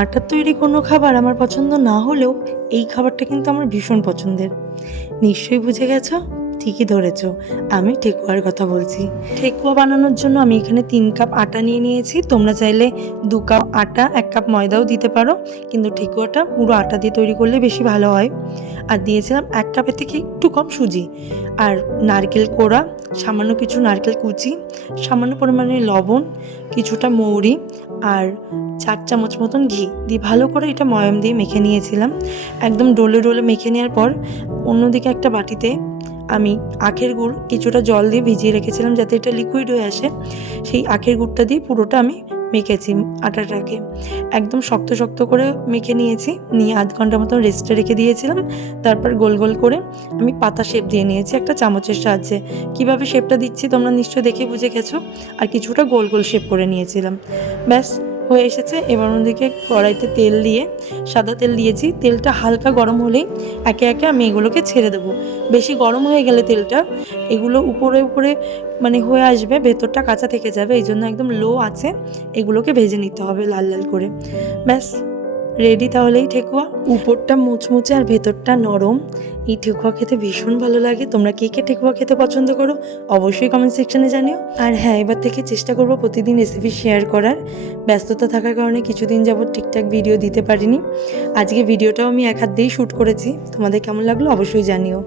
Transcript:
আটার তৈরি কোনো খাবার আমার পছন্দ না হলেও এই খাবারটা কিন্তু আমার ভীষণ পছন্দের। নিশ্চয়ই বুঝে গেছো, ঠিকই ধরেছো, আমি ঠেকুয়ার কথা বলছি। ঠেকুয়া বানানোর জন্য আমি এখানে 3 কাপ আটা নিয়ে নিয়েছি। তোমরা চাইলে 2 কাপ আটা 1 কাপ ময়দাও দিতে পারো, কিন্তু ঠেকুয়াটা পুরো আটা দিয়ে তৈরি করলে বেশি ভালো হয়। আর দিয়েছিলাম 1 কাপের থেকে একটু কম সুজি, আর নারকেল কোড়া, সামান্য কিছু নারকেল কুচি, সামান্য পরিমাণে লবণ, কিছুটা মৌরি আর 4 চামচ মতন ঘি দিয়ে ভালো করে এটা ময়াম দিয়ে মেখে নিয়েছিলাম। একদম ডোলে ডোলে মেখে নেওয়ার পর অন্যদিকে একটা বাটিতে আমি আখের গুড় কিছুটা জল দিয়ে ভিজিয়ে রেখেছিলাম যাতে এটা লিকুইড হয়ে আসে। সেই আখের গুড়টা দিয়ে পুরোটা আমি মেখেছি আটাটাকে। একদম শক্ত শক্ত করে মেখে নিয়েছি, নিয়ে আধ ঘন্টা মতন রেস্টে রেখে দিয়েছিলাম। তারপর গোল গোল করে আমি পাতা শেপ দিয়ে নিয়েছি একটা চামচের সাহায্যে। কিভাবে শেপটা দিচ্ছি তোমরা নিশ্চয়ই দেখে বুঝে গেছো। আর কিছুটা গোল গোল শেপ করে নিয়েছিলাম। ব্যাস হয়ে এসেছে। এবার ওদিকে কড়াইতে তেল দিয়ে, সাদা তেল দিয়েছি। তেলটা হালকা গরম হলেই একে একে আমি এগুলোকে ছেড়ে দেবো। বেশি গরম হয়ে গেলে তেলটা এগুলো উপরে উপরে হয়ে আসবে, ভেতরটা কাঁচা থেকে যাবে। এই জন্য একদম লো আছে এগুলোকে ভেজে নিতে হবে লাল লাল করে। ব্যাস রেডি তাহলেই ঠেকুয়া। উপরটা মুচমুচে আর ভেতরটা নরম। এই ঠেকুয়া খেতে ভীষণ ভালো লাগে। তোমরা কে কে ঠেকুয়া খেতে পছন্দ করো অবশ্যই কমেন্ট সেকশনে জানিও। আর হ্যাঁ, এবার থেকে চেষ্টা করবো প্রতিদিন রেসিপি শেয়ার করার। ব্যস্ততা থাকার কারণে কিছুদিন যাবত ঠিকঠাক ভিডিও দিতে পারিনি। আজকে ভিডিওটাও আমি এক হাত দিয়েই শ্যুট করেছি। তোমাদের কেমন লাগলো অবশ্যই জানিও।